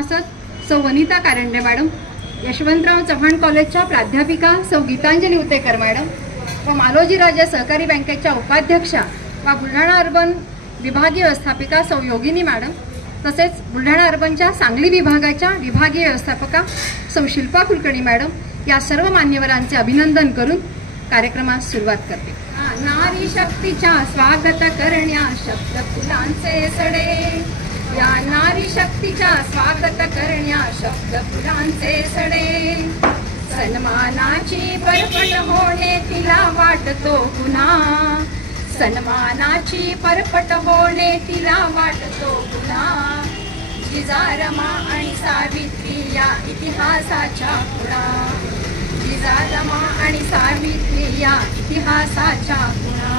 सभासद सौ वनिता कारंडे मॅडम, यशवंतराव चव्हाण कॉलेजच्या प्राध्यापिका सौ गीतांजली उतेकर मॅडम व मालोजीराजे सहकारी बँकेच्या उपाध्यक्षा व बुलढाणा अर्बन विभागीय व्यवस्थापिका सौ योगिनी मॅडम, तसेच बुलढाणा अर्बनच्या सांगली विभागाच्या विभागीय व्यवस्थापिका सौ शिल्पा कुलकर्णी मॅडम या सर्व मान्यवरांचे अभिनंदन करून कार्यक्रमास सुरुवात करते। नारी शक्तीच्या स्वागत करण्या शब्द फुलांचे सडे, या नारी शक्तीच्या स्वागत करण्या शब्द फुलांचे सडे, सन्मानाची परपट होणे तिला वाटतो पुन्हा, सन्मानाची परपट होणे तिला वाटतो पुन्हा, जिजारमा आणि सावित्री या इतिहासाच्या खुणा, जिजारमा आणि सावित्री या इतिहासाच्या खुणा,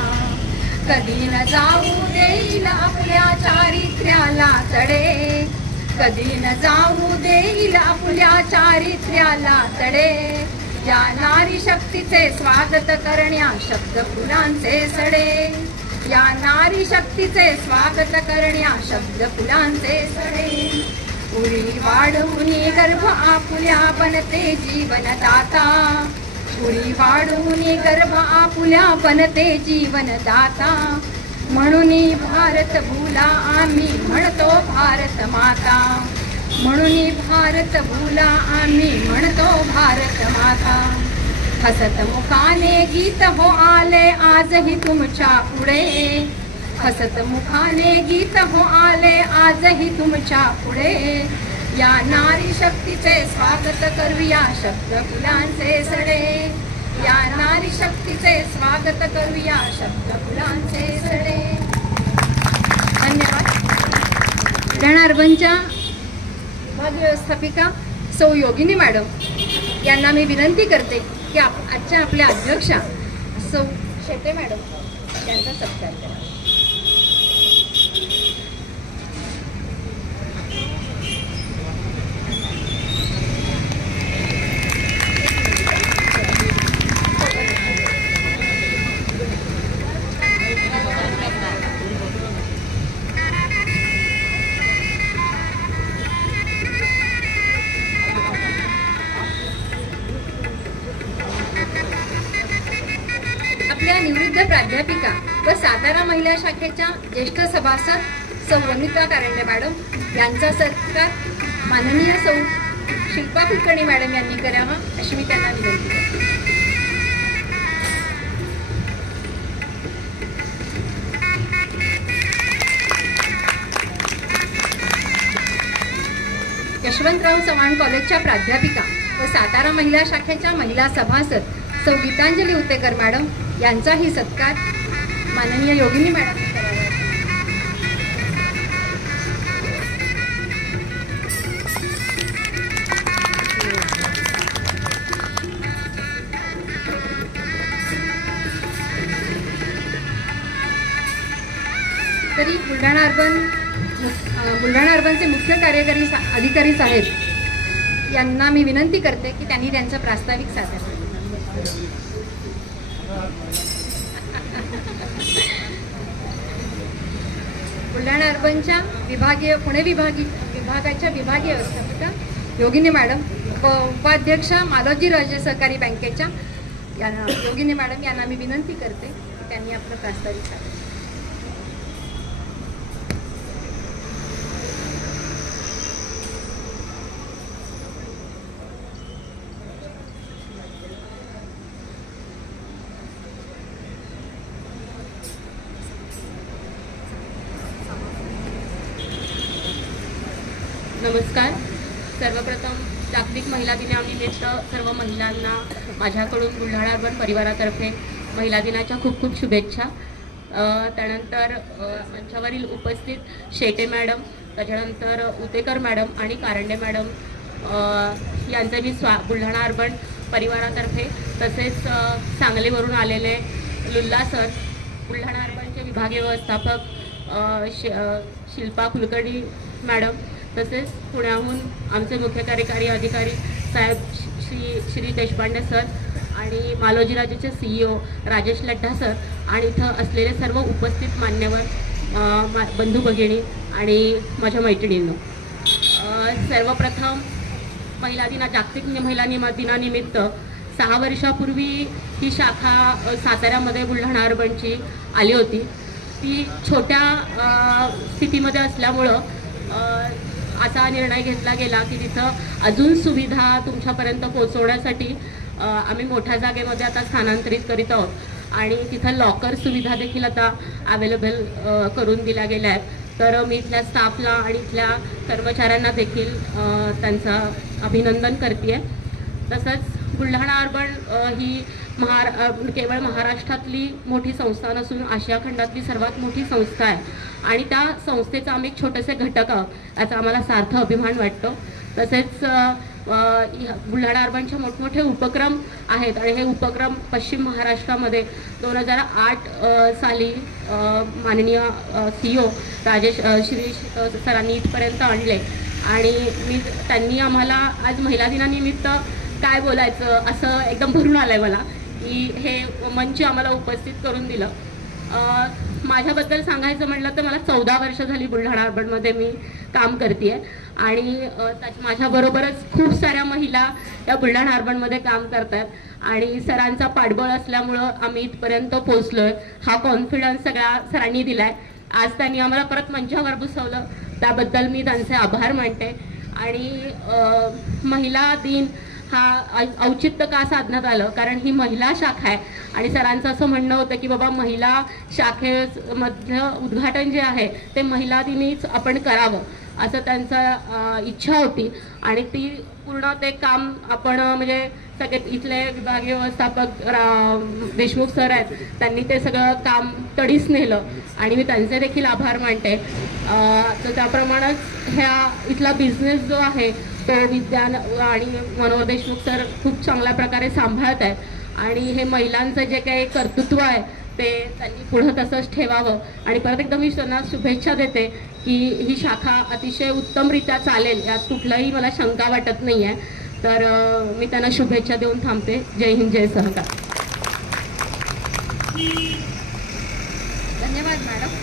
कधी न जाऊ देईल आपल्या चारित्र्याला तडे, कधी न जाऊ देईल आपल्या चारित्र्याला तडे, या नारी शक्तीचे स्वागत करण्या शब्द फुलांचे सडे, या नारी शक्तीचे स्वागत करण्या शब्द फुलांचे सडे, उरी वाढवून गर्भ आपुल्या बनते जीवनदाता, उरी वाढवून गर्भ आपुल्या बनते जीवनदाता, म्हणून भारत भूला आम्ही म्हणतो भारत माता, म्हणून भारत भूला आम्ही म्हणतो भारत माता, हसत मुखाने गीत हो आले आजही तुमच्या पुढे, हसत मुखाने गीत हो आले आजही तुमच्या पुढे, या नारी शक्तीचे स्वागत करूया शब्द फुलांचे सडे, या नारी शक्तीचे स्वागत करूया शब्द फुलांचे सडे। धन्यवाद। बुलढाणा अर्बनच्या विभागीय व्यवस्थापिका सौ योगिनी मॅडम यांना मी विनंती करते की आजच्या आपल्या अध्यक्षा सौ शेटे मॅडम यांचा सत्कार करा। निवृत्त प्राध्यापिका व सातारा महिला शाखेच्या ज्येष्ठ सभासद सौ वनिता कारंडे मॅडम यांचा सत्कार माननीय सौ शिल्पा कुलकर्णी मॅडम यांनी करावा अशी मी त्यांना विनंती करते। यशवंतराव चव्हाण कॉलेजच्या प्राध्यापिका व सातारा महिला शाखेच्या महिला सभासद सौ गीतांजली उतेकर मॅडम यांचाही सत्कार माननीय योगिनी मॅडम करावा। तरी बुलढाणा अर्बनचे मुख्य कार्यकारी अधिकारी साहेब यांना मी विनंती करते की त्यांनी त्यांचा प्रास्ताविक सादर करावा। बुलढाणा अर्बनच्या पुणे विभागाच्या विभागीय व्यवस्थापिका योगिनी मॅडम व उपाध्यक्षा मालोजीराजे सहकारी बँकेच्या योगिनी मॅडम यांना मी विनंती करते की त्यांनी आपलं प्रास्ताविक सादर करावं। नमस्कार। सर्वप्रथम जागतिक महिला दिनानिमित्त सर्व महिलांना माझ्याकडून बुलढाणा अर्बन परिवारातर्फे महिला दिनाच्या खूप खूप शुभेच्छा। त्यानंतर मंचावरील उपस्थित शेटे मॅडम, त्याच्यानंतर उतेकर मॅडम आणि कारंडे मॅडम यांचं मी बुलढाणा अर्बन परिवारातर्फे, तसेच सांगलीवरून आलेले लुल्ला सर, बुलढाणा अर्बनचे विभागीय व्यवस्थापक शिल्पा कुलकर्णी मॅडम, तसेच पुण्याहून आमचे मुख्य कार्यकारी अधिकारी साहेब श्री देशपांडे सर आणि मालोजीराजेचे CEO राजेश लड्ढा सर आणि इथं असलेले सर्व उपस्थित मान्यवर बंधू भगिनी आणि माझ्या मैत्रिणींनो, सर्वप्रथम जागतिक महिला दिनानिमित्त 6 वर्षापूर्वी ही शाखा साताऱ्यामध्ये बुलढाणा अर्बनची आली होती. ती छोट्या स्थितीमध्ये असल्यामुळं असा निर्णय घेतला गेला की तिथं अजून सुविधा तुमच्यापर्यंत पोहोचवण्यासाठी आम्ही मोठ्या जागेमध्ये आता स्थानांतरित करीत आहोत आणि तिथं लॉकर सुविधा देखील आता अवेलेबल करून दिल्या गेल्या आहेत. तर मी इथल्या स्टाफला आणि इथल्या कर्मचाऱ्यांना देखील त्यांचं अभिनंदन करते. तसंच बुलढाणा अर्बन ही केवळ महाराष्ट्रातली मोठी संस्था नसून आशिया खंडातली सर्वात मोठी संस्था आहे आणि त्या संस्थेचा आम्ही एक छोटेसे घटक आहोत याचा आम्हाला सार्थ अभिमान वाटतो. तसेच बुलढाणा अर्बनचे मोठमोठे उपक्रम आहेत आणि हे उपक्रम पश्चिम महाराष्ट्रामध्ये 2008 साली माननीय CEO राजेश श्री सरांनी इथपर्यंत आणले आणि त्यांनी आम्हाला आज महिला दिनानिमित्त काय बोलायचं असं एकदम भरून आलंय मला की हे मंच आम्हाला उपस्थित करून दिलं. माझ्याबद्दल सांगायचं म्हटलं तर मला 14 वर्ष झाली बुलढाणा अर्बनमध्ये मी काम करते आणि माझ्याबरोबरच खूप साऱ्या महिला या बुलढाणा अर्बनमध्ये काम करतात आणि सरांचा पाठबळ असल्यामुळं आम्ही इथपर्यंत पोहोचलोय. हा कॉन्फिडन्स सगळ्या सरांनी दिलाय. आज त्यांनी आम्हाला परत मंचावर बसवलं त्याबद्दल मी त्यांचे आभार मानते. आणि महिला दिन हा औचित्य का साधण्यात आलं कारण ही महिला शाखा आहे आणि सरांचं असं म्हणणं होतं की बाबा महिला शाखेमधलं उद्घाटन जे आहे ते महिला दिनीच आपण करावं असं त्यांचं इच्छा होती आणि ती पूर्ण ते काम आपण म्हणजे सगळे इथले विभागीय व्यवस्थापक देशमुख सर आहेत त्यांनी ते सगळं काम तडीस नेलं आणि मी त्यांचे देखील आभार मानते. तर त्याप्रमाणेच ह्या इथला बिझनेस जो आहे तो विज्ञान आणि मनोहर देशमुख सर खूप चांगल्या प्रकारे सांभाळत आहेत आणि हे महिलांचं जे काही कर्तृत्व आहे ते त्यांनी पुढं तसंच ठेवावं आणि परत एकदा मी त्यांना शुभेच्छा देते की ही शाखा अतिशय उत्तमरित्या चालेल यात कुठलाही मला शंका वाटत नाही आहे. तर मी त्यांना शुभेच्छा देऊन थांबते. जय हिंद जय सहकार. धन्यवाद मॅडम.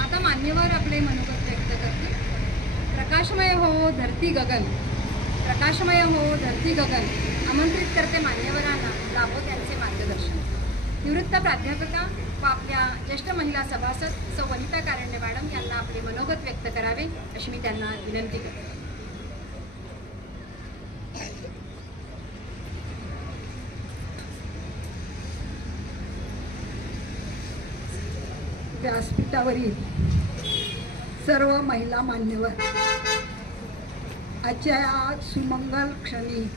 आता मान्यवर आपले मनोगत व्यक्त करतील. प्रकाशमय हो धरती गगन, प्रकाशमय हो धरती गगन आमंत्रित करते मान्यवरांना लाभो त्यांचे मार्गदर्शन. निवृत्त प्राध्यापिका व आपल्या ज्येष्ठ महिला सभासद सौ वनिता कारंडे मॅडम यांना आपले मनोगत व्यक्त करावे अशी मी त्यांना विनंती करते. व्यासपीठावरील सर्व महिला मान्यवर, आजच्या या सुमंगल क्षणी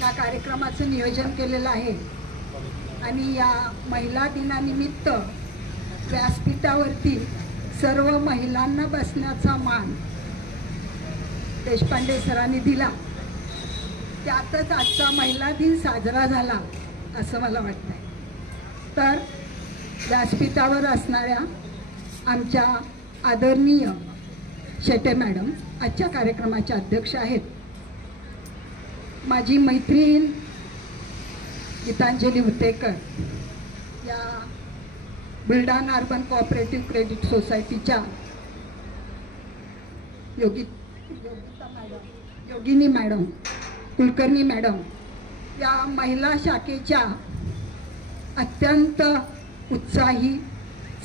या कार्यक्रमाचं नियोजन केलेलं आहे आणि या महिला दिनानिमित्त व्यासपीठावरती सर्व महिलांना बसण्याचा मान देशपांडे सरांनी दिला. त्यातच आजचा महिला दिन साजरा झाला असं मला वाटतंय. तर व्यासपीठावर असणाऱ्या आमच्या आदरणीय शेटे मॅडम आजच्या कार्यक्रमाच्या अध्यक्ष आहेत. माझी मैत्रीण गीतांजली उतेकर या बुलढाणा अर्बन कोऑपरेटिव्ह क्रेडिट सोसायटीच्या योगिनी मॅडम, कुलकर्णी मॅडम या महिला शाखेच्या अत्यंत उत्साही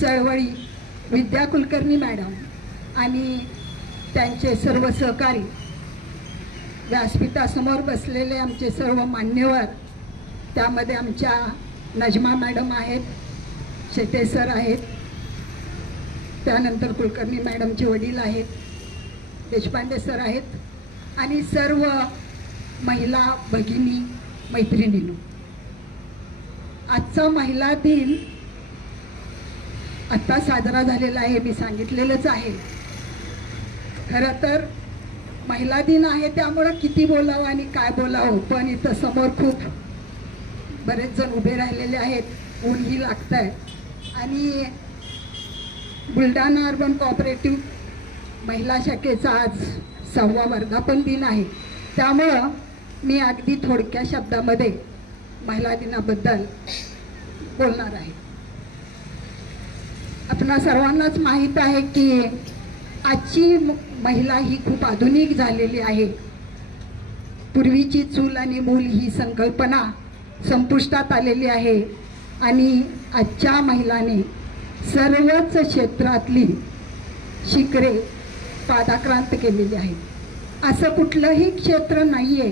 चळवळी विद्या कुलकर्णी मॅडम आणि त्यांचे सर्व सहकारी, व्यासपीठासमोर बसलेले आमचे सर्व मान्यवर, त्यामध्ये आमच्या नजमा मॅडम आहेत, शेटे सर आहेत, त्यानंतर कुलकर्णी मॅडमचे वडील आहेत, देशपांडे सर आहेत आणि सर्व महिला भगिनी मैत्रिणींनो, आजचा महिला दिन आत्ता साजरा झालेला आहे, मी सांगितलेलंच आहे. खरं तर महिला दिन आहे त्यामुळं किती बोलावं आणि काय बोलावं, पण इथं समोर खूप बरेच जण उभे राहिलेले आहेत, ऊनही लागत आहे आणि बुलढाणा अर्बन कोऑपरेटिव्ह महिला शाखेचा आज 6वा वर्धापन दिन आहे. त्यामुळं मी अगदी थोडक्या शब्दामध्ये महिला दिनाबद्दल बोलणार आहे. आपल्या आपणा सर्वांनाच माहीत आहे की आजची महिला ही खूप आधुनिक झालेली आहे. पूर्वीची चूल आणि मूल ही संकल्पना संपुष्टात आलेली आहे आणि आजच्या महिलांनी सर्वच क्षेत्रातली शिखरे पादाक्रांत केलेली आहे. असं कुठलंही क्षेत्र नाही आहे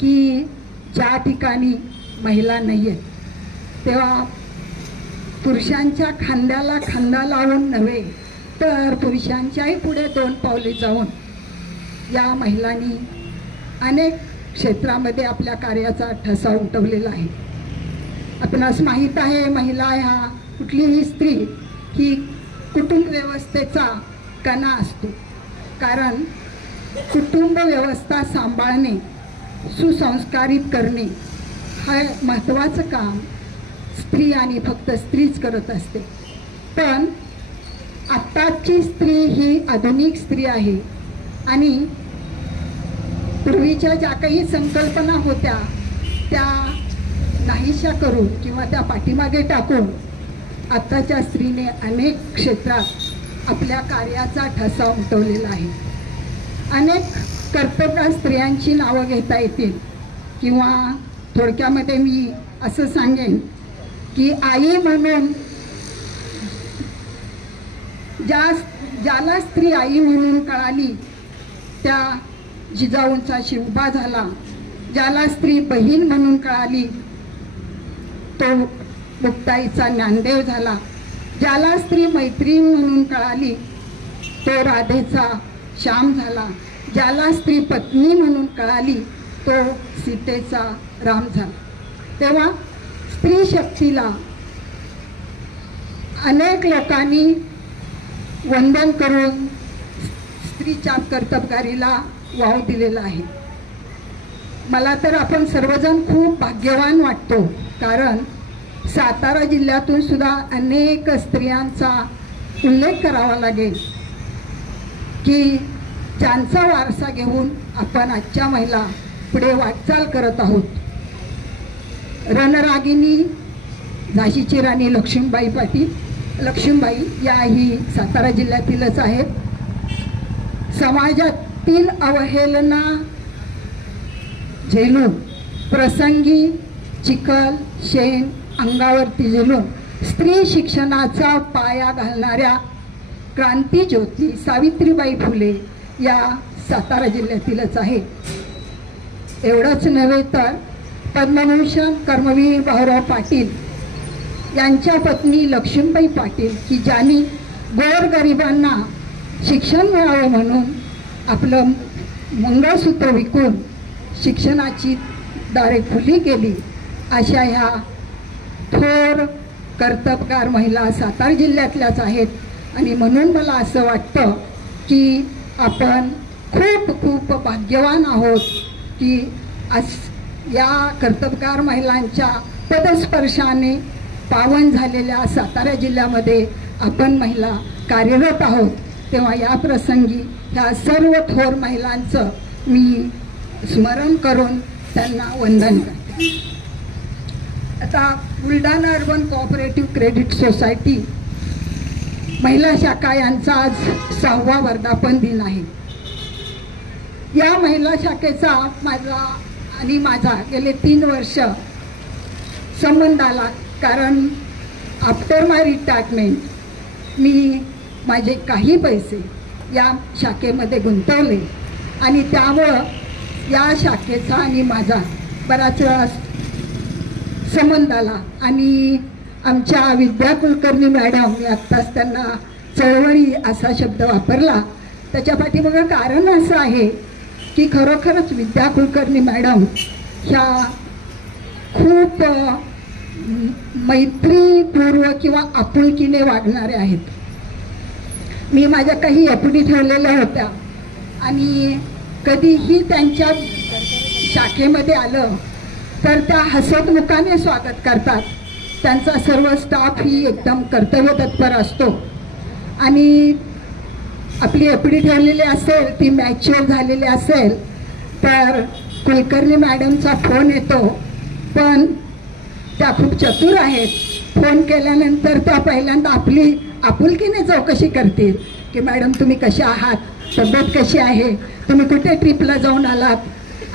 की ज्या ठिकाणी महिला नाही आहेत. तेव्हा पुरुषांच्या खांद्याला खांदा लावून नव्हे तर पुरुषांच्याही पुढे 2 पावले जाऊन या महिलांनी अनेक क्षेत्रामध्ये आपल्या कार्याचा ठसा उमटवलेला आहे. आपणास माहीत आहे महिला ह्या कुठलीही स्त्री ही कुटुंब व्यवस्थेचा कणा असतो. कारण कुटुंब व्यवस्था सांभाळणे, सुसंस्कारित करणे हा महत्त्वाचं काम स्त्री आणि फक्त स्त्रीच करत असते. पण आत्ताची स्त्री ही आधुनिक स्त्री आहे आणि पूर्वीच्या ज्या काही संकल्पना होत्या त्या नाहीशा करून किंवा त्या पाठीमागे टाकून आत्ताच्या स्त्रीने अनेक क्षेत्रात आपल्या कार्याचा ठसा उमटवलेला आहे. अनेक कर्तव्य स्त्रियांची नावं घेता येतील किंवा थोडक्यामध्ये मी असं सांगेन की आई म्हणून ज्याला स्त्री आई म्हणून कळाली त्या जिजाऊंचा शिवबा झाला. ज्याला स्त्री बहीण म्हणून कळाली तो मुक्ताईचा ज्ञानदेव झाला. ज्याला स्त्री मैत्रीण म्हणून कळाली तो राधेचा श्याम झाला. ज्याला स्त्री पत्नी म्हणून कळाली तो सीतेचा राम झाला. तेव्हा स्त्री शक्तीला अनेक लोकांनी वंदन करून स्त्रीच्या कर्तबगारीला वाव दिलेला आहे. मला तर आपण सर्वजण खूप भाग्यवान वाटतो. कारण सातारा जिल्ह्यातून सुद्धा अनेक स्त्रियांचा उल्लेख करावा लागेल की ज्यांचा वारसा घेऊन आपण आजच्या महिला पुढे वाटचाल करत आहोत. रणरागिनी झाशीची राणी लक्ष्मीबाई याही सातारा जिल्ह्यातीलच आहेत. समाजातील अवहेलना झेलून प्रसंगी चिखल शेण अंगावरती झेलून स्त्री शिक्षणाचा पाया घालणाऱ्या क्रांतीज्योती सावित्रीबाई फुले या सातारा जिल्ह्यातीलच आहे. एवढंच नव्हे तर पद्मभूषण कर्मवीर भाऊराव पाटील यांच्या पत्नी लक्ष्मीबाई पाटील की ज्यांनी गोरगरिबांना शिक्षण मिळावं म्हणून आपलं मंगळसूत्र विकून शिक्षणाची दारे खुली केली. अशा ह्या थोर कर्तबगार महिला सातारा जिल्ह्यातल्याच आहेत. आणि म्हणून मला असं वाटतं की आपण खूप खूप भाग्यवान आहोत की या कर्तबगार महिलांच्या पदस्पर्शाने पावन झालेल्या सातारा जिल्ह्यामध्ये आपण महिला कार्यरत आहोत. तेव्हा या प्रसंगी ह्या सर्व थोर महिलांचं मी स्मरण करून त्यांना वंदन करते. आता Buldhana urban cooperative credit society महिला शाखा यांचा आज 6वा वर्धापन दिन आहे. या महिला शाखेचा माझा गेले 3 वर्ष संबंध आला. कारण आफ्टर माय रिटायरमेंट मी माझे काही पैसे या शाखेमध्ये गुंतवले आणि त्यामुळं या शाखेचा आणि माझा बराच वेळा संबंध आला. आणि आमच्या विद्या कुलकर्णी मॅडम, मी आत्ताच त्यांना चळवळी असा शब्द वापरला, त्याच्या पाठीमागं कारण असं आहे की खरोखरच विद्या कुलकर्णी मॅडम ह्या खूप मैत्रीपूर्व किंवा आपुलकीने वागणाऱ्या आहेत. मी माझ्या काही एफडी ठेवलेल्या होत्या आणि कधीही त्यांच्या शाखेमध्ये आलं तर त्या हसतमुखाने स्वागत करतात. त्यांचा सर्व स्टाफ ही एकदम कर्तव्यतत्पर असतो. आणि आपली एफडी ठेवलेली असेल, ती मॅच्युअर झालेली असेल तर कुलकर्णी मॅडमचा फोन येतो. पण त्या खूप चतुर आहेत फोन केल्यानंतर त्या पहिल्यांदा आपली आपुलकीने चौकशी करतील की मॅडम तुम्ही कशा आहात, तब्येत कशी आहे, तुम्ही कुठे ट्रिपला जाऊन आलात,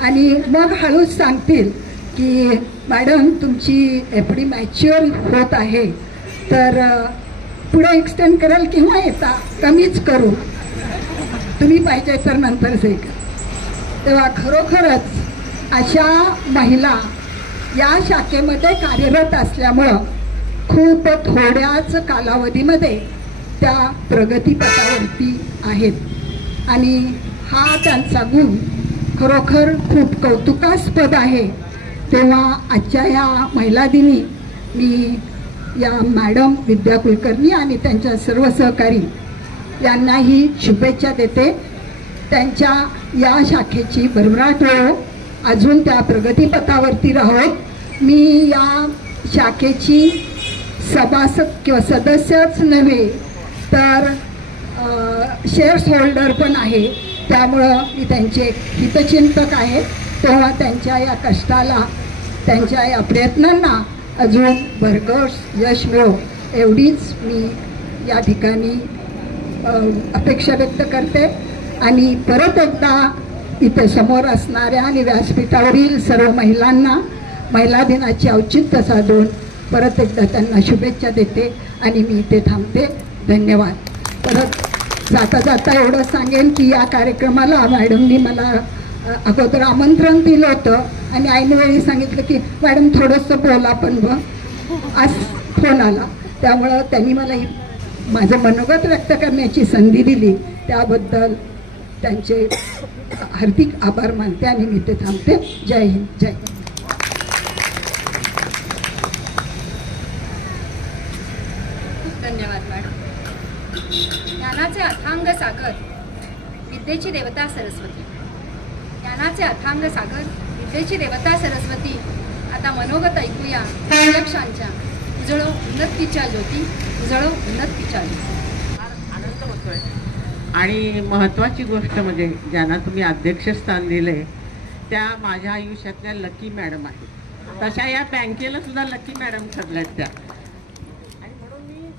आणि मग हळूच सांगतील की मॅडम तुमची FD मॅच्युअर होत आहे, तर पुढे एक्सटेंड कराल किंवा येता कमीच करू, तुम्ही पाहिजे तर नंतर हे करा. तेव्हा खरोखरच अशा महिला या शाखेमध्ये कार्यरत असल्यामुळं खूप थोड्याच कालावधीमध्ये त्या प्रगतीपथावरती आहेत आणि हा त्यांचा गुण खरोखर खूप कौतुकास्पद आहे. तेव्हा आजच्या या महिला दिनी मी या मॅडम विद्या कुलकर्णी आणि त्यांच्या सर्व सहकारी यांनाही शुभेच्छा देते. त्यांच्या या शाखेची भरभराट हो, अजून त्या प्रगतीपथावरती राहोत. मी या शाखेची सभासद किंवा सदस्यच नव्हे तर शेअर्स होल्डर पण आहे, त्यामुळं मी त्यांचे हितचिंतक आहे. तेव्हा त्यांच्या या कष्टाला, त्यांच्या या प्रयत्नांना अजून भरघोस यश मिळो एवढीच मी या ठिकाणी अपेक्षा व्यक्त करते. आणि परत एकदा इथे समोर असणाऱ्या आणि व्यासपीठावरील सर्व महिलांना महिला दिनाचे औचित्य साधून परत एकदा त्यांना शुभेच्छा देते आणि मी इथे थांबते. धन्यवाद. परत जाता जाता एवढं सांगेन की या कार्यक्रमाला मॅडमनी मला अगोदर आमंत्रण दिलं होतं आणि ऐनवेळी सांगितलं की मॅडम थोडंसं बोला, पण आज फोन आला, त्यामुळं त्यांनी मला माझं मनोगत व्यक्त करण्याची संधी दिली, त्याबद्दल त्यांचे हार्दिक आभार मानते आणि मी ते थांबते. जय हिंद, जय हिंद. धन्यवाद मॅडम. ज्ञानाचे अथांग सागर, विद्येची देवता सरस्वती. ज्ञानाचे अथांग सागर, विद्येची देवता सरस्वती. आता मनोगत ऐकूया अध्यक्षांच्या. उजळो उन्नतीच्या ज्योती, उजळो उन्नतीच्या ज्योती. आनंद होतोय. आणि महत्त्वाची गोष्ट म्हणजे ज्यांना तुम्ही अध्यक्षस्थान दिले त्या माझ्या आयुष्यातल्या लकी मॅडम आहेत. तशा या बँकेला सुद्धा लकी मॅडम ठरल्यात त्या. आणि म्हणून मी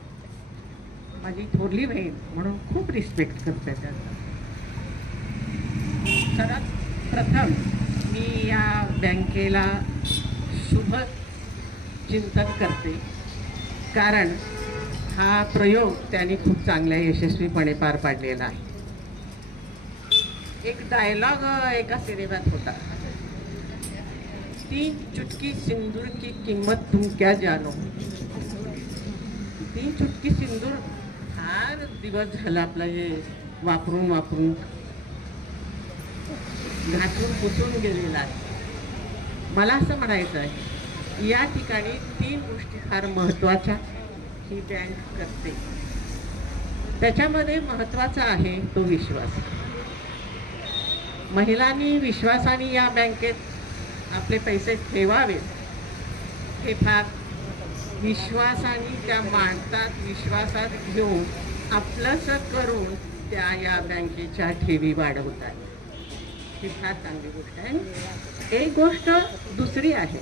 माझी थोरली बहीण म्हणून खूप रिस्पेक्ट करते त्यांचा. सर्वात प्रथम मी या बँकेला शुभ चिंतन करते, कारण हा प्रयोग त्यांनी खूप चांगल्या यशस्वीपणे पार पाडलेला आहे. एक डायलॉग एका सिनेमात होता, 3 चुटकी सिंदूर की किंमत तुम क्या जानो. 3 चुटकी सिंदूर फार दिवस झाला आपला हे वापरून वापरून घासून पुसून गेलेला आहे. मला असं म्हणायचं आहे, या ठिकाणी 3 गोष्टी फार महत्त्वाच्या ही बँक करते. त्याच्यामध्ये महत्त्वाचा आहे तो विश्वास. महिलांनी विश्वासाने या बँकेत आपले पैसे ठेवावेत, हे फार विश्वासाने त्या मांडतात. विश्वासात घेऊन आपलंसं करून त्या या बँकेच्या ठेवी वाढवतात. ही फार चांगली गोष्ट आहे. एक गोष्ट दुसरी आहे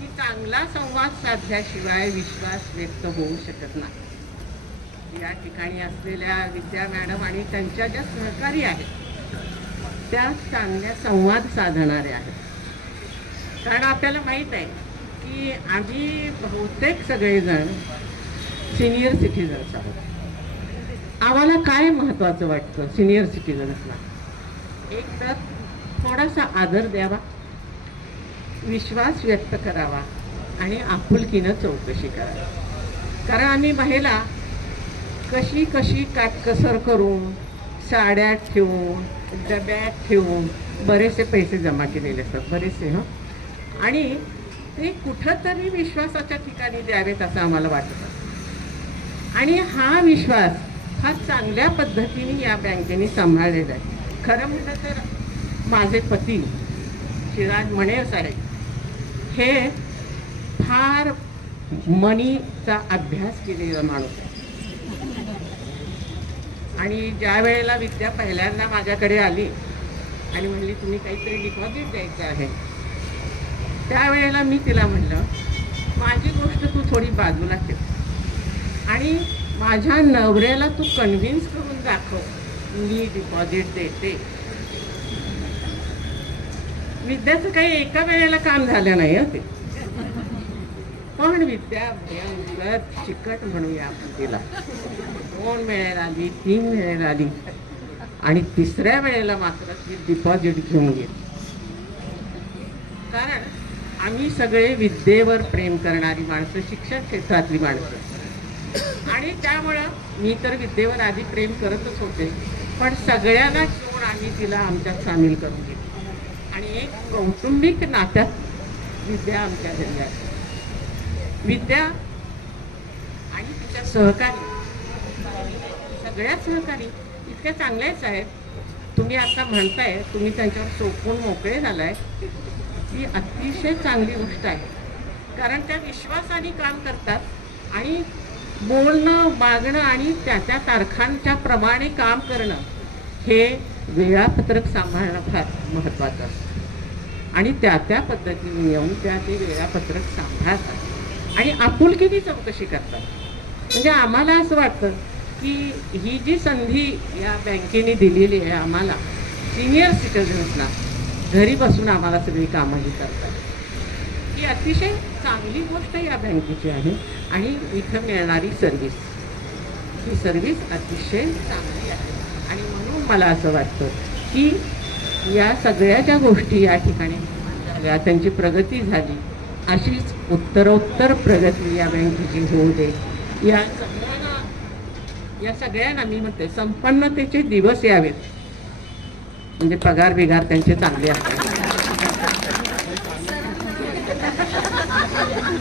की चांगला संवाद साधल्याशिवाय विश्वास व्यक्त होऊ शकत नाही. या ठिकाणी असलेल्या विद्या मॅडम आणि त्यांच्या ज्या सहकारी आहेत त्या चांगल्या संवाद साधणाऱ्या आहेत. कारण आपल्याला माहीत आहे की आम्ही बहुतेक सगळेजण सिनियर सिटीजन्स आहोत. आम्हाला काय महत्त्वाचं वाटतं सिनियर सिटीजन्सला? एक तर थोडासा आदर द्यावा, विश्वास व्यक्त करावा आणि आपुलकीनं चौकशी करावी. कारण आम्ही महिला कशी कशी काटकसर करून साड्यात ठेवून डब्यात ठेवून बरेचसे पैसे जमा केलेले असतात, बरेचसे. आणि ते कुठंतरी विश्वासाच्या ठिकाणी द्यावेत असं आम्हाला वाटतं. आणि हा विश्वास हा चांगल्या पद्धतीने या बँकेने सांभाळलेला आहे. खरं म्हटलं तर माझे पती शिराज मणेर साहेब हे फार मनीचा अभ्यास केलेला माणूस आहे. आणि ज्या वेळेला विद्या पहिल्यांदा माझ्याकडे आली आणि म्हणली तुम्ही काहीतरी डिपॉझिट द्यायचं आहे, त्यावेळेला मी तिला म्हणलं माझी गोष्ट तू थोडी बाजूला ठेव आणि माझ्या नवऱ्याला तू कन्व्हिन्स करून दाखव मी डिपॉझिट देते. विद्याचं काही एका वेळेला काम झालं नाही हं ते, पण विद्या भयंकर चिकट म्हणूया आपण तिला. 2 वेळेला आली, 3 वेळेला आली आणि 3ऱ्या वेळेला मात्र ती डिपॉझिट घेऊन गेली. कारण आम्ही सगळे विद्येवर प्रेम करणारी माणसं, शिक्षण क्षेत्रातली माणसं, आणि त्यामुळं मी तर विद्येवर आधी प्रेम करतच होते, पण सगळ्यांना घेऊन आम्ही तिला आमच्यात सामील करून घेतली आणि एक कौटुंबिक नात्यात विद्या आमच्या घरी आहे. विद्या आणि तिच्या सहकारी, सगळ्या सहकारी इतक्या चांगल्याच आहेत. तुम्ही आता म्हणताय तुम्ही त्यांच्यावर सोपून मोकळे झालाय, ही अतिशय चांगली गोष्ट आहे. कारण त्या विश्वासाने काम करतात आणि बोलणं, वागणं आणि त्या तारखांच्या प्रमाणे काम करणं हे वेळापत्रक सांभाळणं फार महत्त्वाचं असतं आणि त्या पद्धतीने येऊन ते वेळापत्रक सांभाळतात आणि आपुलकीने चौकशी करतात. म्हणजे आम्हाला असं वाटतं की ही जी संधी या बँकेने दिलेली आहे आम्हाला सिनियर सिटीजन्सना, घरी बसून आम्हाला सगळी कामंही करतात, ही अतिशय चांगली गोष्ट या बँकेची आहे. आणि इथं मिळणारी सर्व्हिस, ही सर्व्हिस अतिशय चांगली आहे आणि म्हणून मला असं वाटतं की या सगळ्या ज्या गोष्टी या ठिकाणी झाल्या, त्यांची प्रगती झाली, अशीच उत्तरोत्तर प्रगती या बँकेची होऊ दे. या सगळ्यांना मी म्हणते संपन्नतेचे दिवस यावेत, म्हणजे पगार बिगार त्यांचे चांगले असतात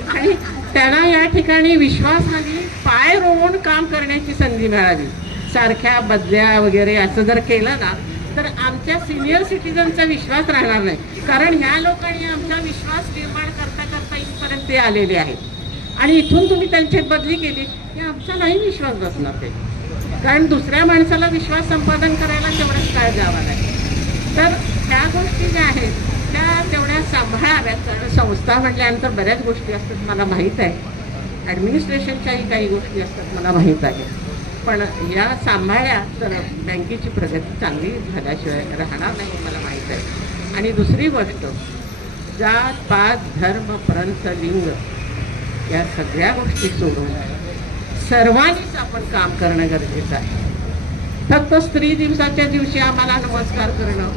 आणि त्यांना या ठिकाणी विश्वासाने पाय रोवून काम करण्याची संधी मिळावी. सारख्या बदल्या वगैरे असं जर केलं ना तर आमच्या सिनियर सिटीजनचा विश्वास राहणार नाही. कारण ह्या लोकांनी आमचा विश्वास निर्माण करता करता इथपर्यंत ते आलेले आहेत आणि इथून तुम्ही त्यांची बदली केली की आमचा नाही विश्वास बसणार ते. कारण दुसऱ्या माणसाला विश्वास संपादन करायला तेवढाच काळ द्यावा लागेल. तर ह्या गोष्टी ज्या आहेत त्या तेवढ्या सांभाळाव्यात. कारण संस्था म्हटल्यानंतर बऱ्याच गोष्टी असतात मला माहीत आहे, ॲडमिनिस्ट्रेशनच्याही काही गोष्टी असतात मला माहीत आहे, पण या सांभाळल्या तर बँकेची प्रगती चांगली झाल्याशिवाय राहणार नाही मला माहीत आहे. आणि दुसरी गोष्ट, जात पात धर्म पंथ लिंग या सगळ्या गोष्टी सोडून सर्वांनीच आपण काम करणं गरजेचं आहे. फक्त स्त्री दिवसाच्या दिवशी आम्हाला नमस्कार करणं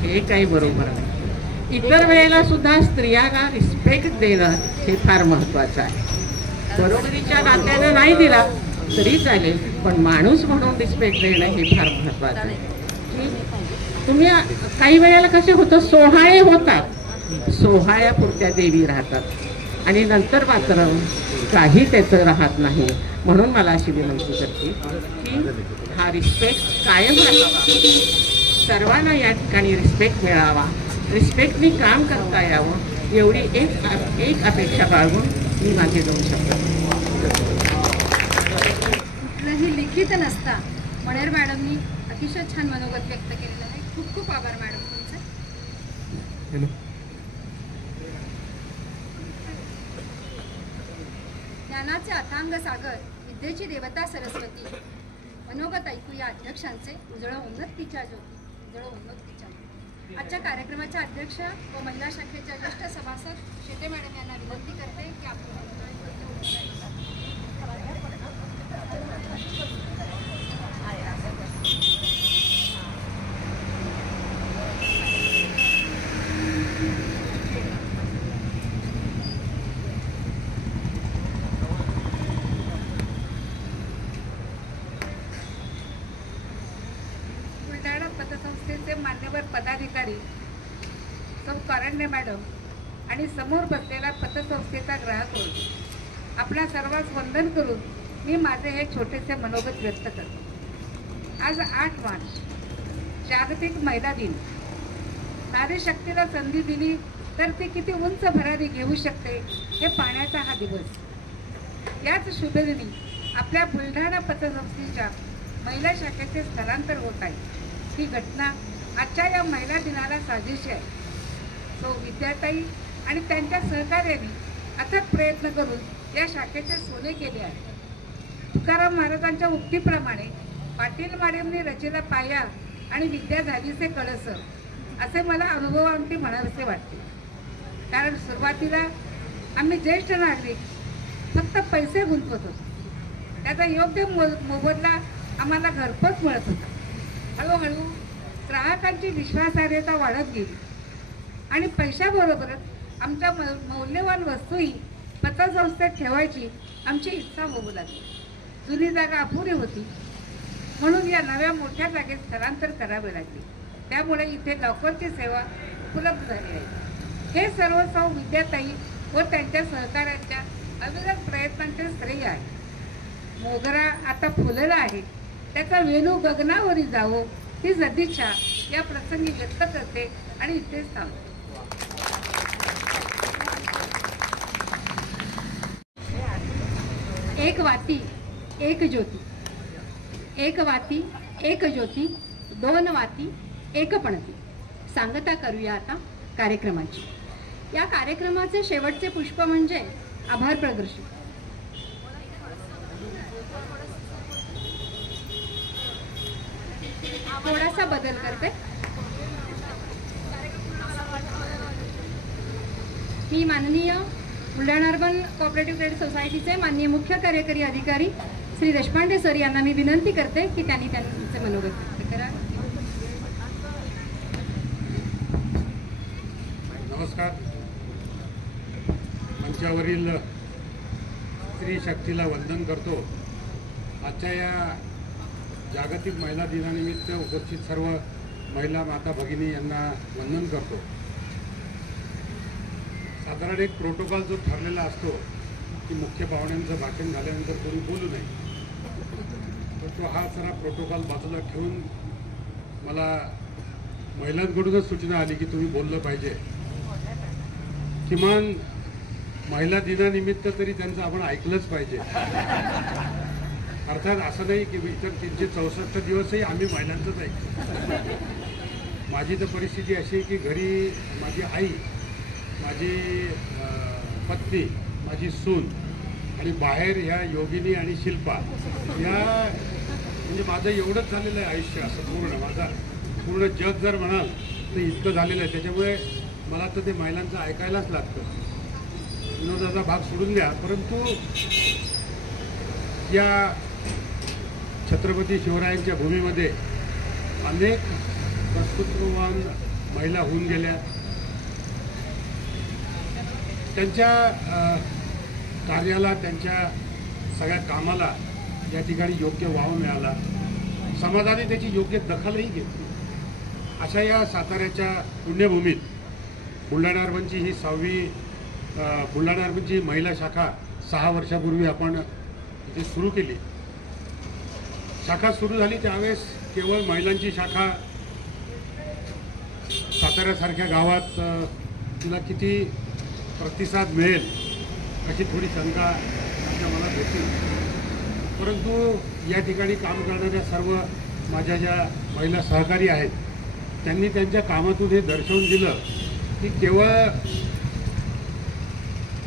हे काही बरोबर नाही. इतर वेळेला सुद्धा स्त्रियांना रिस्पेक्ट देणं हे फार महत्त्वाचं आहे. बरोबरीच्या नात्यानं नाही दिला तरी चालेल, पण माणूस म्हणून रिस्पेक्ट देणं हे फार महत्त्वाचं आहे. तुम्ही काही वेळेला कसे होतं, सोहाळे होतात, सोहाळ्यापुरत्या देवी राहतात आणि नंतर मात्र काही त्याचं राहत नाही. म्हणून मला अशी विनंती करते की हा रिस्पेक्ट कायम राहावा, सर्वांना या ठिकाणी रिस्पेक्ट मिळावा, रिस्पेक्टनी काम करता यावं, एवढी एक अपेक्षा बाळगून मी माझे 2 शब्द. कुठलंही लिखित नसता मणेर मॅडमनी अतिशय छान मनोगत व्यक्त केलेलं आहे. खूप खूप आभार मॅडम तुमचे. ज्ञानाचे अथांग सागर, विद्येची देवता सरस्वती, मनोगत ऐकूया अध्यक्षांचे. उजळं उन्नतीच्या ज्योती, उजळं उन्नतीच्या ज्योती. आजच्या कार्यक्रमाच्या अध्यक्ष व महिला शाखेच्या ज्येष्ठ सभासद शेटे मॅडम यांना विनंती करते की आपण पतसंस्थेचे मान्यवर पदाधिकारी सौ कारंडे मॅडम आणि समोर बसलेला पतसंस्थेचा ग्राहक वर्ग, आपल्या सर्वांस वंदन करून मी माझे हे छोटेसे मनोगत व्यक्त करतो. आज 8 मार्च जागतिक महिला दिन. नारी शक्तीला संधी दिली तर ती किती उंच भरारी घेऊ शकते हे पाहण्याचा हा दिवस. याच शुभदिनी आपल्या बुलढाणा पतसंस्थेच्या महिला शाखेचे स्थलांतर होत आहे. ही घटना आजच्या या महिला दिनाला साजेशी आहे. सो विद्याताई आणि त्यांच्या सहकार्याने अथक प्रयत्न करून या शाखेचे सोने केले आहे. तुकाराम महाराजांच्या उक्तीप्रमाणे पाटील मॅडमने रचेला पाया आणि विद्या झालीसे कळस, असे मला अनुभवांती म्हणावेसे वाटते. कारण सुरुवातीला आम्ही ज्येष्ठ नागरिक फक्त पैसे गुंतवत होतो, त्याचा योग्य मोबदला आम्हाला घरपोच मिळत होता. हळूहळू ग्राहकांची विश्वासार्हता वाढत गेली आणि पैशाबरोबरच आमच्या मौल्यवान वस्तूही पतसंस्थेत ठेवायची आमची इच्छा होऊ लागली. जुनी जागा अपुरी होती म्हणून या नव्या मोठ्या जागेत स्थलांतर करावे लागले. त्यामुळे इथे लॉकरची सेवा उपलब्ध झाली आहे. हे सर्व सौ विद्याताई व त्यांच्या सहकाऱ्यांच्या अविरत प्रयत्नांचे श्रेय आहे. मोगरा आता फुलला आहे, त्याचा वेणू गगनावरी जावो ही सदिच्छा या प्रसंगी व्यक्त करते आणि इथेच थांबते. एक वाती एक ज्योती, एक वाती एक ज्योती, दोन वाती एक पणती. सांगता करूया आता कार्यक्रमाची. या कार्यक्रमाचे शेवटचे पुष्प म्हणजे आभार प्रदर्शन. थोडासा बदल करते. मी माननीय बुलढाणा अर्बन कोऑपरेटिव्ह क्रेडिट सोसायटीचे माननीय मुख्य कार्यकारी अधिकारी श्री देशपांडे सर यांना मी विनंती करते की त्यांनी त्यांचे मनोगत व्यक्त करा. नमस्कार. मंचावरील स्त्री शक्तीला वंदन करतो. आजच्या या जागतिक महिला दिनानिमित्त उपस्थित सर्व महिला माता भगिनी यांना वंदन करतो. साधारण एक प्रोटोकॉल जो ठरलेला असतो की मुख्य पाहुण्यांचं भाषण झाल्यानंतर कोणी बोलू नये, तर तो हा सारा प्रोटोकॉल बाजूला ठेवून मला महिलांकडूनच सूचना आली की तुम्ही बोललं पाहिजे. किमान महिला दिनानिमित्त तरी त्यांचं आपण ऐकलंच पाहिजे. अर्थात असं नाही की इतर 364 दिवसही आम्ही महिलांचंच ऐकतो. माझी तर परिस्थिती अशी आहे की घरी माझी आई, माझी पत्नी, माझी सून आणि बाहेर ह्या योगिनी आणि शिल्पा, या म्हणजे माझं एवढंच झालेलं आहे आयुष्य. असं माझा पूर्ण जग जर म्हणाल तर इतकं झालेलं आहे. त्याच्यामुळे मला तर ते महिलांचं ऐकायलाच लागतं. विनोदाचा भाग सोडून द्या, परंतु या छत्रपती शिवरायांच्या भूमीमध्ये अनेक कर्तृत्ववान महिला होऊन गेल्या. त्यांच्या कार्याला, त्यांच्या सगळ्या कामाला या ठिकाणी योग्य वाव मिळाला. समाजाने त्याची योग्य दखलही घेतली. अशा या साताऱ्याच्या पुण्यभूमीत बुलढाणा अर्बनची ही 6वी बुलढाणा अर्बनची महिला शाखा 6 वर्षापूर्वी आपण इथे सुरू केली. शाखा सुरू झाली त्यावेळेस केवळ महिलांची शाखा साताऱ्यासारख्या गावात तिला किती प्रतिसाद मिळेल अशी थोडी शंका आमच्या मनात होती. परंतु या ठिकाणी काम करणाऱ्या सर्व माझ्या ज्या महिला सहकारी आहेत त्यांनी त्यांच्या कामातून हे दर्शवून दिलं की केवळ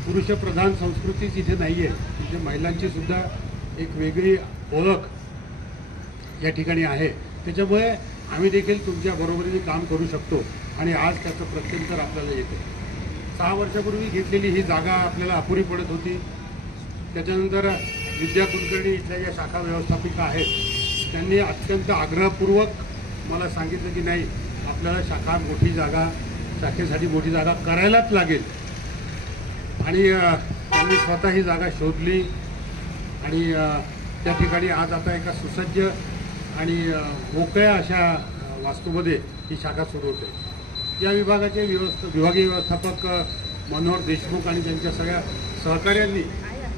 पुरुषप्रधान संस्कृती जिथे नाही आहे तिथे महिलांची सुद्धा एक वेगळी ओळख या ठिकाणी आहे. त्याच्यामुळे आम्ही देखील तुमच्या बरोबरीने काम करू शकतो आणि आज त्याचं प्रत्यंतर आपल्याला येते. 6 वर्षापूर्वी घेतलेली ही जागा आपल्याला अपुरी पडत होती. त्याच्यानंतर विद्या कुलकर्णी इथल्या ज्या शाखा व्यवस्थापिका आहेत त्यांनी अत्यंत आग्रहपूर्वक मला सांगितलं की नाही, आपल्याला शाखेसाठी मोठी जागा करायलाच लागेल. आणि त्यांनी स्वतः ही जागा शोधली आणि त्या ठिकाणी आज आता एका सुसज्ज आणि मोकळ्या अशा वास्तूमध्ये ही शाखा सुरू होते. या विभागाचे विभागीय व्यवस्थापक मनोहर देशमुख आणि त्यांच्या सगळ्या सहकाऱ्यांनी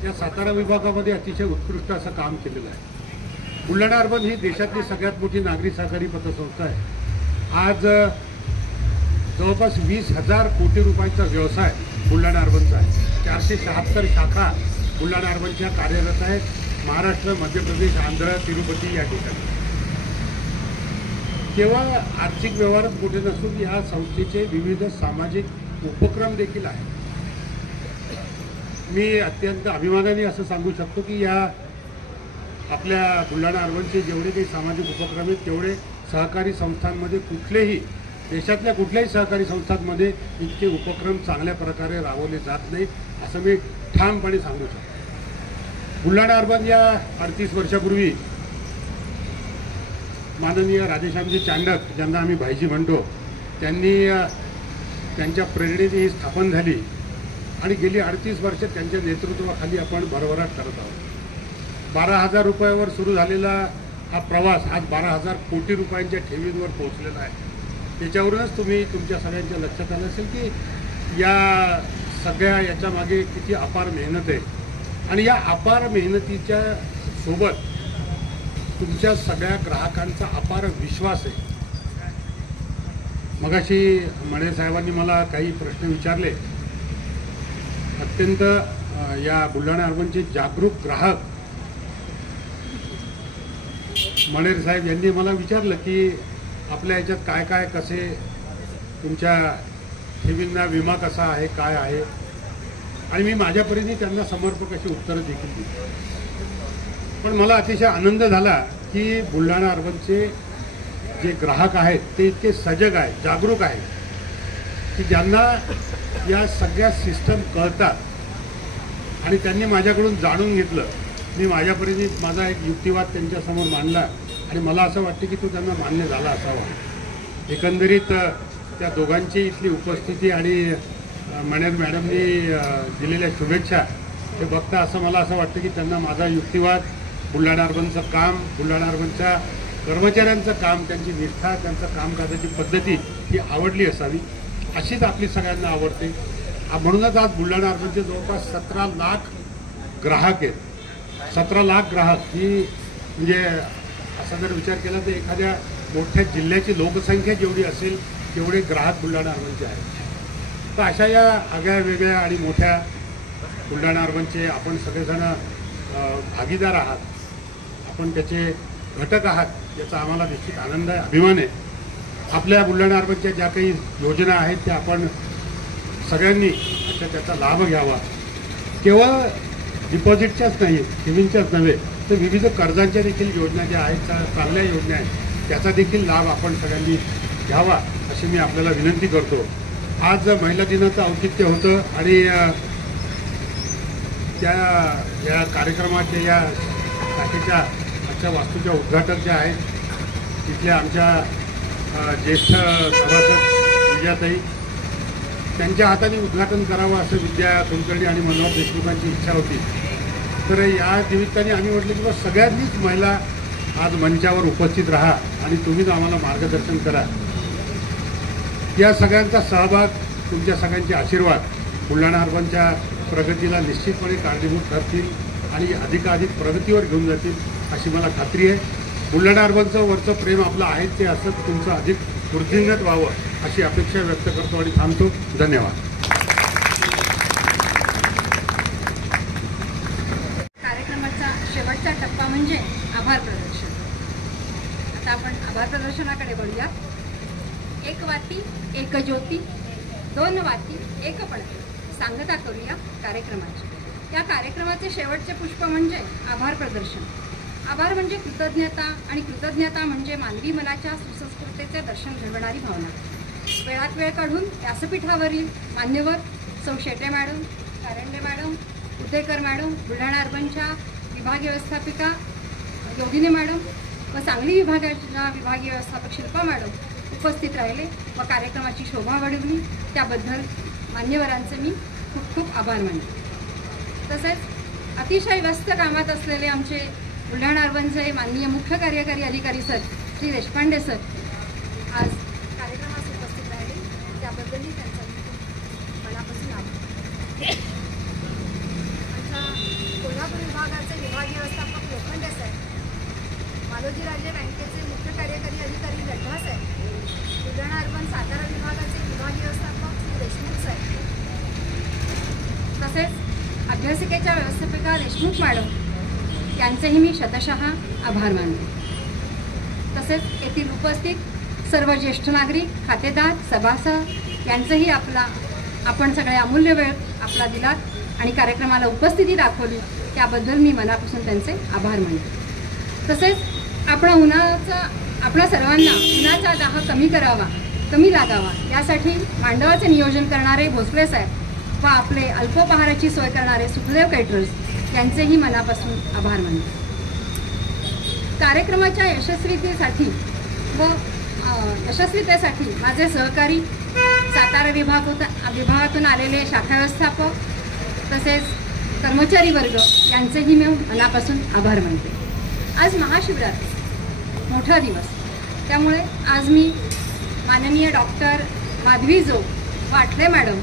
या सातारा विभागामध्ये अतिशय उत्कृष्ट असं काम केलेलं आहे. बुलढाणा अर्बन ही देशातली सगळ्यात मोठी नागरी सहकारी पतसंस्था आहे. आज जवळपास 20,000 कोटी रुपयांचा व्यवसाय बुलढाणा अर्बनचा आहे. 476 शाखा बुलढाणा अर्बनच्या कार्यरत आहेत. महाराष्ट्र, मध्य प्रदेश, आंध्र, तिरुपती या ठिकाणी. केवळ आर्थिक व्यवहारच मोठे नसून या संस्थेचे विविध सामाजिक उपक्रम देखील आहेत. मी अत्यंत अभिमानाने असं सांगू शकतो की या आपल्या बुलढाणा अर्बनचे जेवढे काही सामाजिक उपक्रम आहेत तेवढे सहकारी संस्थांमध्ये कुठलेही देशातल्या कुठल्याही सहकारी संस्थांमध्ये इतके उपक्रम चांगल्या प्रकारे राबवले जात नाही असं मी ठामपणे सांगू शकतो. बुलढाणा अर्बन या 38 वर्षापूर्वी माननीय राधेश्यामजी चांडक ज्यांना आम्ही भाईजी म्हणतो त्यांनी त्यांच्या प्रेरणेने ही स्थापन झाली आणि गेली 38 वर्ष त्यांच्या नेतृत्वाखाली आपण भरभराट करत आहोत. 12,000 रुपयावर सुरू झालेला हा प्रवास आज 12,000 कोटी रुपयांच्या ठेवींवर पोहोचलेला आहे. त्याच्यावरूनच तुमच्या सगळ्यांच्या लक्षात आलं असेल की या सगळ्या याच्या मागे किती अपार मेहनत आहे आणि या अपार मेहनतीच्या सोबत तुमच्या सगळ्या ग्राहकांचा अपार विश्वास आहे. मगाशी मणे साहेबांनी मला काही प्रश्न विचारले. अत्यंत या बुलढाणा अर्बनचे जागरूक ग्राहक मणेर साहेब यांनी मला विचारलं की आपल्या याच्यात काय काय कसे तुमच्या ठेवींना विमा कसा आहे काय आहे आणि मी माझ्या परीने त्यांना समर्पक अशी उत्तरं देखील दिली. पण मला अतिशय आनंद झाला की बुलढाणा अर्बनचे जे ग्राहक आहेत ते इतके सजग आहेत जागरूक आहेत की ज्यांना या सगळ्या सिस्टम कळतात आणि त्यांनी माझ्याकडून जाणून घेतलं. मी माझ्या परीने माझा एक युक्तिवाद त्यांच्यासमोर मांडला आणि मला असं वाटतं की तो त्यांना मान्य झाला असावा. एकंदरीत त्या दोघांची इथली उपस्थिती आणि मणेर मॅडमनी दिलेल्या शुभेच्छा हे बघता मला असं वाटतं की त्यांना माझा युक्तिवाद बुलढाणा अर्बनचं काम बुलढाणा अर्बनच्या कर्मचाऱ्यांचं काम त्यांची निष्ठा त्यांचं कामकाजाची पद्धती ही आवडली असावी. अशीच आपली सगळ्यांना आवडते. म्हणूनच आज बुलढाणा अर्बनचे जवळपास 17 लाख ग्राहक आहेत. 17 लाख ग्राहक ही म्हणजे असा जर विचार केला तर एखाद्या मोठ्या जिल्ह्याची लोकसंख्या जेवढी असेल तेवढे ग्राहक बुलढाणा अर्बनचे आहेत. तर अशा या आगळ्या वेगळ्या आणि मोठ्या बुलढाणा अर्बनचे आपण सगळेजण भागीदार आहात. आपण त्याचे घटक आहात याचा आम्हाला निश्चित आनंद आहे अभिमान आहे. आपल्या बुलढाणा अर्बनच्या ज्या काही योजना आहेत त्या आपण सगळ्यांनी त्याचा लाभ घ्यावा. केवळ डिपॉझिटच्याच नाही ठेवींच्याच नव्हे तर विविध कर्जांच्या देखील योजना ज्या आहेत चांगल्या योजना आहेत त्याचा देखील लाभ आपण सगळ्यांनी घ्यावा अशी मी आपल्याला विनंती करतो. आज महिला दिनाचं औचित्य होतं आणि या कार्यक्रमाच्या या शाखेच्या आजच्या वास्तूच्या उद्घाटक ज्या आहेत तिथल्या आमच्या ज्येष्ठ सभासद विजयाताई त्यांच्या हाताने उद्घाटन करावं असं विद्या कुलकर्णी आणि मनोहर देशमुखांची इच्छा होती. तर या निमित्ताने आम्ही म्हटलं की सगळ्यांनीच महिला आज मंचावर उपस्थित राहा आणि तुम्हीच आम्हाला मार्गदर्शन करा. या सगळ्यांचा सहभाग तुमच्या सगळ्यांचे आशीर्वाद बुलढाणा अर्बनच्या प्रगतीला निश्चितपणे कारणीभूत ठरतील आणि अधिकाधिक प्रगतीवर घेऊन जातील अशी मला खात्री आहे. बुलढाणा अर्बनचं वरचं प्रेम आपलं आहे ते असं तुमचं अधिक वृद्धिंगत व्हावं अशी अपेक्षा व्यक्त करतो आणि थांबतो. धन्यवाद. कार्यक्रमाचा शेवटचा टप्पा म्हणजे आभार प्रदर्शन. आता आपण आभार प्रदर्शनाकडे वळूया. एक वाती एक ज्योती, 2 वाती एक पणती सांगता करूया कार्यक्रमाची. या कार्यक्रमाचे शेवटचे पुष्प म्हणजे आभार प्रदर्शन. आभार म्हणजे कृतज्ञता आणि कृतज्ञता म्हणजे मानवी मनाच्या सुसंस्कृतीचे दर्शन घडवणारी भावना. वेळात वेळ काढून व्यासपीठावरील मान्यवर सौ Shete madam, Karande madam, Udekar madam, Buldhana अर्बनच्या विभागीय व्यवस्थापिका योगिनी मॅडम व सांगली विभागाच्या विभागीय व्यवस्थापक शिल्पा मॅडम उपस्थित राहिले व कार्यक्रमाची शोभा वाढवली. त्याबद्दल मान्यवरांचे मी खूप खूप आभार मानते. तसेच अतिशय व्यस्त कामात असलेले आमचे बुलढाणा अर्बनचे माननीय मुख्य कार्यकारी अधिकारी सर श्री देशपांडे सर आज कार्यक्रमास उपस्थित राहिले. त्याबद्दलही त्यांचा मनापासून आभार. आमच्या कोल्हापूर विभागाचे विभागीय व्यवस्थापक लोखंडे साहेब, मालोजी राजे बँकेचे मुख्य कार्यकारी अधिकारी लढा साहेब, बुलढाणा अर्बन सातारा विभागाचे विभागीय व्यवस्थापक श्री देशमुख साहेब, तसेच अभ्यासिकेच्या व्यवस्थापिका देशमुख मॅडम यांचेही मी शतशः आभार मानते. तसेच येथील उपस्थित सर्व ज्येष्ठ नागरिक, खातेदार, सभासद यांचंही आपण सगळे अमूल्य वेळ आपला दिलात आणि कार्यक्रमाला उपस्थिती दाखवली त्याबद्दल मी मनापासून त्यांचे आभार मानते. तसेच आपणा सर्वांना उन्हाचा दाह कमी लागावा यासाठी मांडवाचे नियोजन करणारे भोसले साहेब व आपले अल्पोपहाराची सोय करणारे सुखदेव केटरर्स यांचेही मनापासून आभार मानते. कार्यक्रमाच्या यशस्वीतेसाठी माझे सहकारी सातारा विभागातून आलेले शाखा व्यवस्थापक तसेच कर्मचारी वर्ग यांचेही मी मनापासून आभार मानते. आज महाशिवरात्री मोठा दिवस, त्यामुळे आज मी माननीय डॉक्टर माधवी जो वाटले मॅडम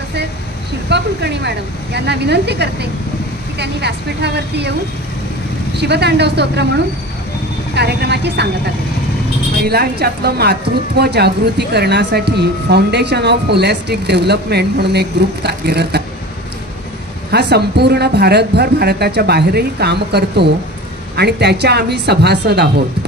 तसेच शिल्पा कुलकर्णी मॅडम यांना विनंती करते की त्यांनी व्यासपीठावरती येऊन शिवतांडव स्तोत्र म्हणून कार्यक्रमाची सांगता करेल. महिलांच्यातलं मातृत्व जागृती करण्यासाठी फाउंडेशन ऑफ होलिस्टिक डेव्हलपमेंट म्हणून एक ग्रुप कार्यरत आहे. हा संपूर्ण भारतभर, भारताच्या बाहेरही काम करतो आणि त्याच्या आम्ही सभासद आहोत.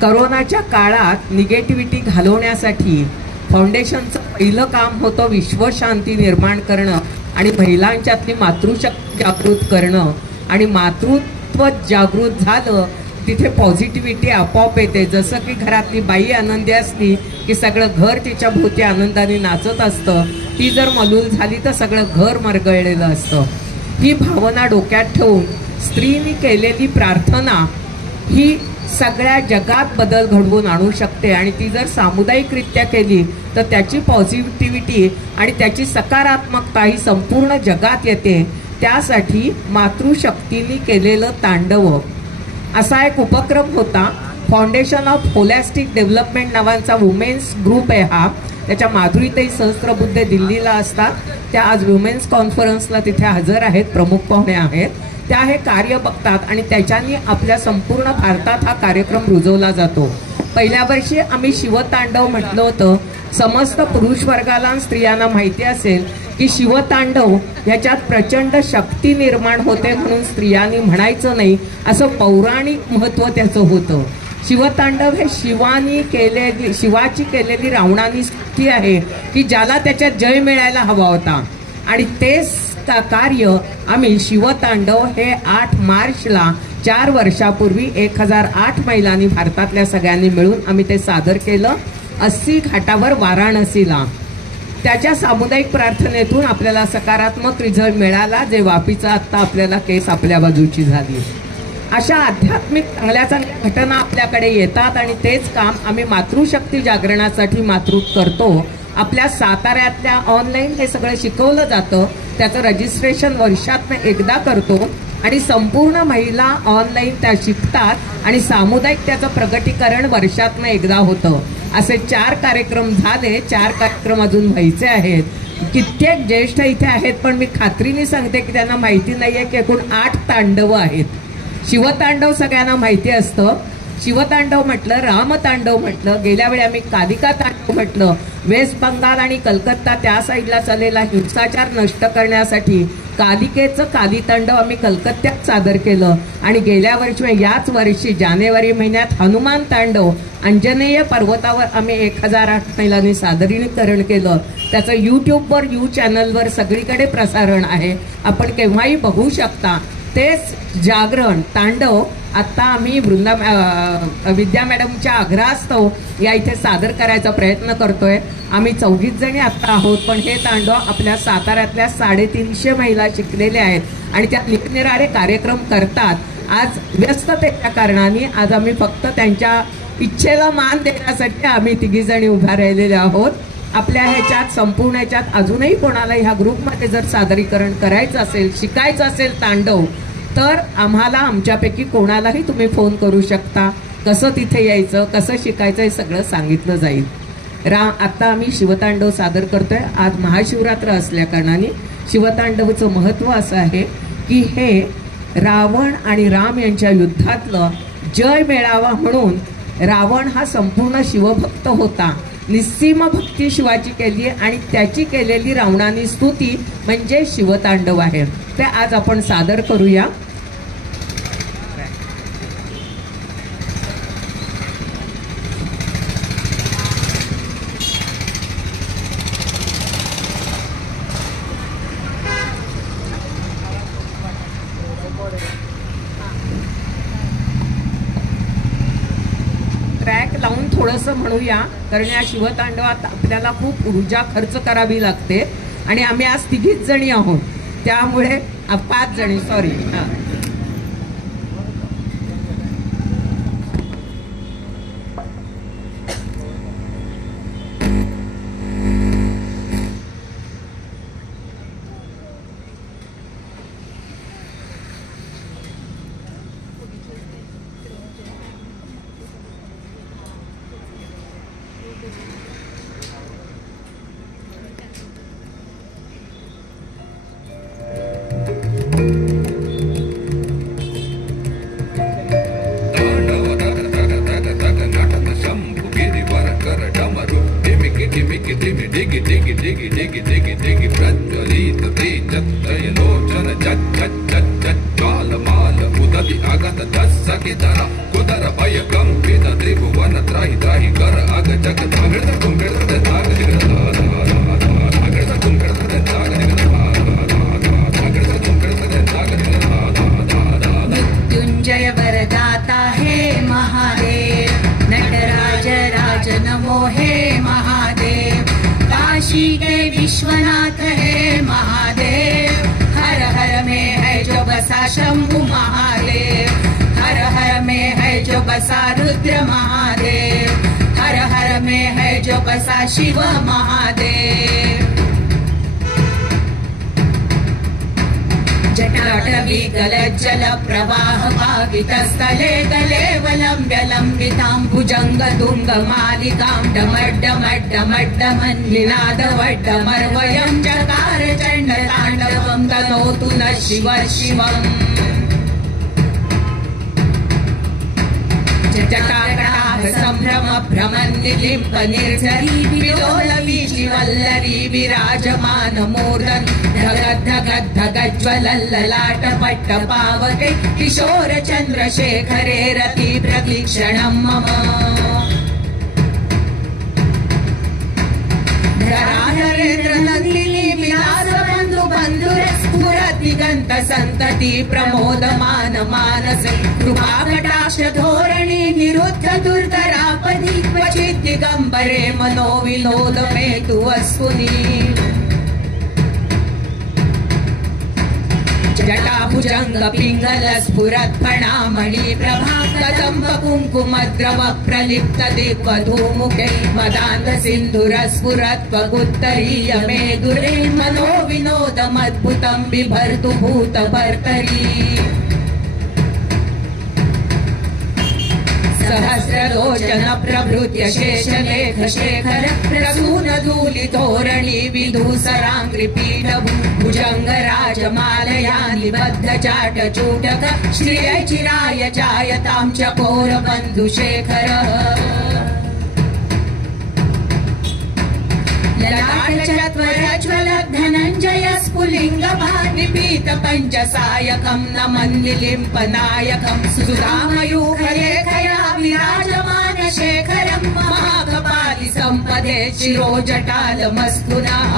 करोनाच्या काळात निगेटिव्हिटी घालवण्यासाठी फाउंडेशनचं पहिलं काम होतं विश्वशांती निर्माण करणं आणि महिलांच्यातली मातृशक्ती जागृत करणं. आणि मातृत्व जागृत झालं तिथे पॉझिटिव्हिटी आपोआप येते. जसं की घरातली बाई आनंदी असली की सगळं घर तिच्या भोवती आनंदाने नाचत असतं. ती जर मलूल झाली तर सगळं घर मरगळलेलं असतं. ही भावना डोक्यात ठेवून स्त्रीने केलेली प्रार्थना ही सगळ्या जगात बदल घडवून आणू शकते. आणि ती जर सामुदायिकरित्या केली तर त्याची पॉझिटिव्हिटी आणि त्याची सकारात्मकता ही संपूर्ण जगात येते. त्यासाठी मातृशक्तीने केलेलं तांडव असा एक उपक्रम होता. फाउंडेशन ऑफ होलिस्टिक डेव्हलपमेंट नावाचा वुमेन्स ग्रुप आहे हा. त्याच्या माधुरीताई सहस्त्रबुद्धे दिल्लीला असतात. त्या आज वुमेन्स कॉन्फरन्सला तिथे हजर आहेत, प्रमुख पाहुणे आहेत. त्या हे कार्य बघतात आणि त्याच्यानी आपल्या संपूर्ण भारतात हा कार्यक्रम रुजवला जातो. पहिल्या वर्षी आम्ही शिवतांडव म्हटलं होतं. समस्त पुरुष वर्गाला स्त्रियांना माहिती असेल की शिवतांडव ह्याच्यात प्रचंड शक्ती निर्माण होते म्हणून स्त्रियांनी म्हणायचं नाही, असं पौराणिक महत्त्व त्याचं होतं. शिवतांडव हे शिवाची केलेली रावणानी स्तुती आहे की ज्याला त्याच्यात जय मिळायला हवा होता. आणि तेच कार्य आम्ही शिवतांडव हे 8 मार्चला 4 वर्षापूर्वी 1008 महिलांनी भारतातल्या सगळ्यांनी मिळून आम्ही ते सादर केलं 80 घाटावर वाराणसीला. त्याच्या सामुदायिक प्रार्थनेतून आपल्याला सकारात्मक रिझल्ट मिळाला. जे वापीचा आत्ता आपल्याला केस आपल्या बाजूची झाली. अशा आध्यात्मिक चांगल्या चांगल्या घटना आपल्याकडे येतात आणि तेच काम आम्ही मातृशक्ती जागरणासाठी मातृत्व करतो. आपल्या साताऱ्यातल्या ऑनलाईन हे सगळं शिकवलं जातं. त्याचं रजिस्ट्रेशन वर्षातनं एकदा करतो आणि संपूर्ण महिला ऑनलाईन त्या शिकतात आणि सामुदायिक त्याचं प्रगटीकरण वर्षातनं एकदा होतं. असे 4 कार्यक्रम झाले. 4 कार्यक्रम अजून व्हायचे आहेत. कित्येक ज्येष्ठ इथे आहेत पण मी खात्रीने सांगते की त्यांना माहिती नाहीये की एकूण 8 तांडव आहेत. शिवतांडव सगळ्यांना माहिती असतं. शिवतांडव म्हटलं, रामतांडव म्हटलं, गेल्या वेळी आम्ही कालिका तांडव म्हटलं. वेस्ट बंगाल आणि कलकत्ता त्या साईडला चाललेला हिंसाचार नष्ट करण्यासाठी कालिकेचं कालीतांडव आम्ही कलकत्त्यात सादर केलं. आणि गेल्या वर्षी याच वर्षी जानेवारी महिन्यात हनुमान तांडव अंजनेय पर्वतावर आम्ही 1008 महिलांनी सादरीकरण केलं. त्याचं यूट्यूबवर चॅनलवर सगळीकडे प्रसारण आहे. आपण केव्हाही बघू शकता. तेच जागरण तांडव आता आम्ही विद्या मॅडमच्या आग्रहास्तव या इथे सादर करायचा प्रयत्न करतोय. आम्ही 24 जणी आता आहोत पण हे तांडव आपल्या साताऱ्यातल्या 350 महिला शिकलेल्या आहेत आणि त्या निरनिराळे कार्यक्रम करतात. आज व्यस्ततेच्या कारणाने आज आम्ही फक्त त्यांच्या इच्छेला मान देण्यासाठी आम्ही 3 जणी उभ्या राहिलेल्या आहोत. आपल्या ह्याच्यात संपूर्ण ह्याच्यात अजूनही कोणाला ह्या ग्रुपमध्ये जर सादरीकरण करायचं असेल, शिकायचं असेल तांडव, तर आम्हाला आमच्यापैकी कोणालाही तुम्ही फोन करू शकता. कसं तिथे यायचं, कसं शिकायचं हे सगळं सांगितलं जाईल. आता आम्ही शिवतांडव सादर करतोय. आज महाशिवरात्र असल्या कारणाने शिवतांडवचं महत्त्व असं आहे की हे रावण आणि राम यांच्या युद्धातलं जय मिळावा म्हणून. रावण हा संपूर्ण शिवभक्त होता. निस्सीम भक्ती शिवाची केली आणि त्याची केलेली रावणानी स्तुती म्हणजे शिवतांडव आहे. ते आज आपण सादर करूया. ट्रॅक लावून थोडंसं म्हणूया, कारण या शिवतांडवात आपल्याला खूप ऊर्जा खर्च करावी लागते आणि आम्ही आज 3 जणी आहोत, त्यामुळे 5 जणी सॉरी. मृत्युंजय वरदाता हे महादेव, नटराज राज नमो हे महादेव, काशी के विश्वनाथ हे महादेव, हर हर में है जो बसा शंभु महादेव, हर हर में है जो बसा रुद्र महादेव, हर हर में है जो बसा शिव महादेव. जटाटवी गलज्जल प्रवाह पावितस्थले गलेवलम्ब्य लम्बिताम्बुजङ्ग तुङ्ग मालिकां डमड्डमड्डमड्डमन्निनादवड्डमर्वयं चकार चण्डताण्डवं तनोतु न शिव शिवम्. जटाकटाह सम्भ्रम भ्रमन्निलिम्प निर्झरी विलोल वीचिवल्लरी विराजमान मूर्धन धगद् धगद् धगज्ज्वलल्ललाट पट्ट पावके किशोर चन्द्रशेखरे रति प्रतीक्षणं मम. धराधरेन्द्र नन्दिनी विलास बन्धु बन्धुर स्फुरदिगन्त सन्तति प्रमोदमान मानसे कृपाकटाक्ष धोरणी निरुद्ध दुर्धरापदि क्वचित् दिगम्बरे मनो विनोद मेतु वस्तुनि. जटाभुजंग पिंगल स्फुरत् फणामणि प्रभा कदम्ब कुङ्कुमद्रव प्रलिप्त दिग्वधूमुखे मदान्ध सिन्धुर स्फुरत् त्वगुत्तरीय मेदुरे मनो विनोदमद्भुतं बिभर्तु भूतभर्तरी. सहस्रलोचन प्रभृत्य शेषलेख शेखर प्रसून धूलितोरणी विधूसराङ्घ्रिपीठ भुजङ्ग राजमालया निबद्ध चाट चूटक श्रिय चिराय जायतां चकोर बन्धुशेखर. ललाटचत्वरज्वल धनञ्जय स्फुलिङ्ग भानिपीत पञ्चसायकं नमन्निलिम्पनायकं सुधामयूखलेखया विराजमान शेखरं महाकपालि सम्पदे शिरोजटालमस्तु नः.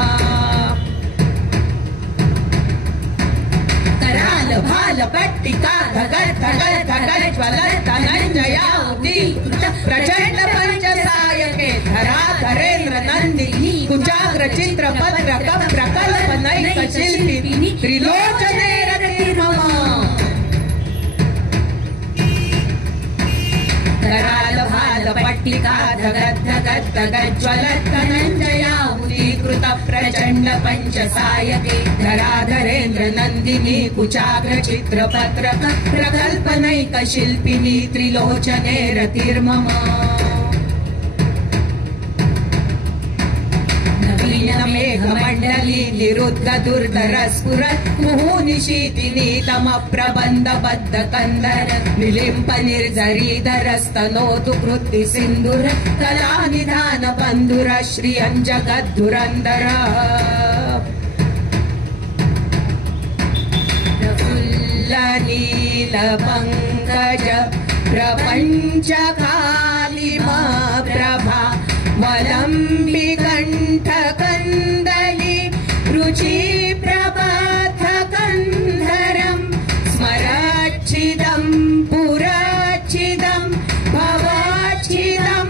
कराल भाल पट्टिका धगल धगल धगल ज्वल धनञ्जया उदीकृत प्रचण्ड पञ्चसायके धराधरेन्द्र नन्दिनी कुचाग्र चित्र पत्र प्रकल्पनैक शिल्पिनी त्रिलोचने रति मम. कराल भाल पट्टिका धगद् धगद् धगज्ज्वल धनञ्जया उदीकृत प्रचण्ड पञ्चसायके धराधरेन्द्र नन्दिनी कुचाग्र चित्र पत्र प्रकल्पनैक शिल्पिनी त्रिलोचने रतिर्मम. मेघमण्डली निरुद्ध दुर्धर स्फुरत् मुहुनिशीतिनी तम प्रबन्ध बद्ध कन्दर निलिम्प निर्झरीधरस्तनोतु कृत्ति सिन्धुर कलानिधान बन्धुर श्रियं जगद्धुरन्दर. नील पङ्कज प्रपञ्च कालिमा प्रभा वलम्बि कण्ठ कन्दली रुचि प्रबद्ध कन्धरं स्मरच्छिदं पुरच्छिदं भवच्छिदं